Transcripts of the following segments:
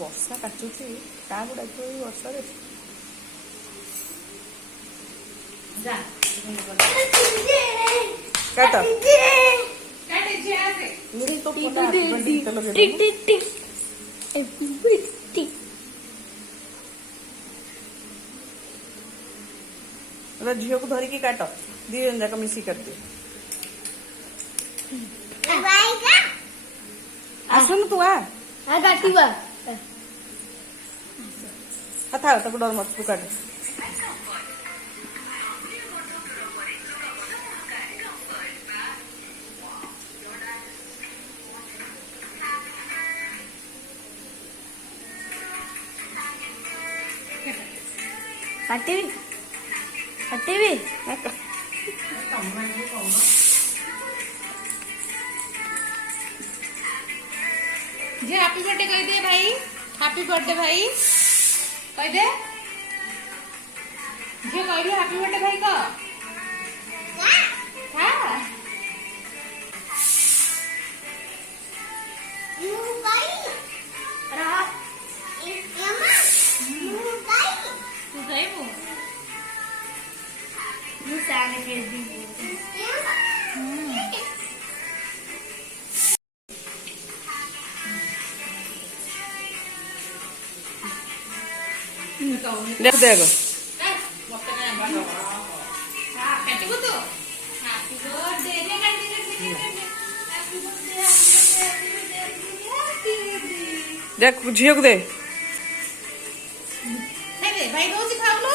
ବର୍ଷା କାଚୁଛି କାହାକୁ ଡାକିବ ଏଇ ବର୍ଷାରେ। କାଟ झील को धरिकी काट दी जन जाक मिसी काटते आसन तू आ काटिबा था तक डर मत तू काट काटिबी काटिबी जी हैप्पी बर्थडे कह दे भाई। हैप्पी बर्थडे भाई कह दे। जी कह दे हैप्पी बर्थडे भाई का हां यू भाई रहा यमा यू भाई तू गई वो यू साने के दी देख देख देख झील को दे भाई रोज खाओ लो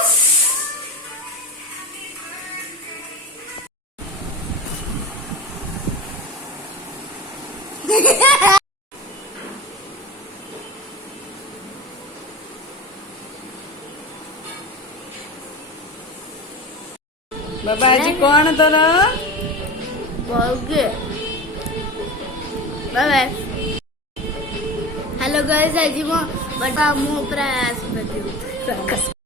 बाबा आज कौन तोर बाय बाय हेलो गाइस आज मो बटा मो प्रयास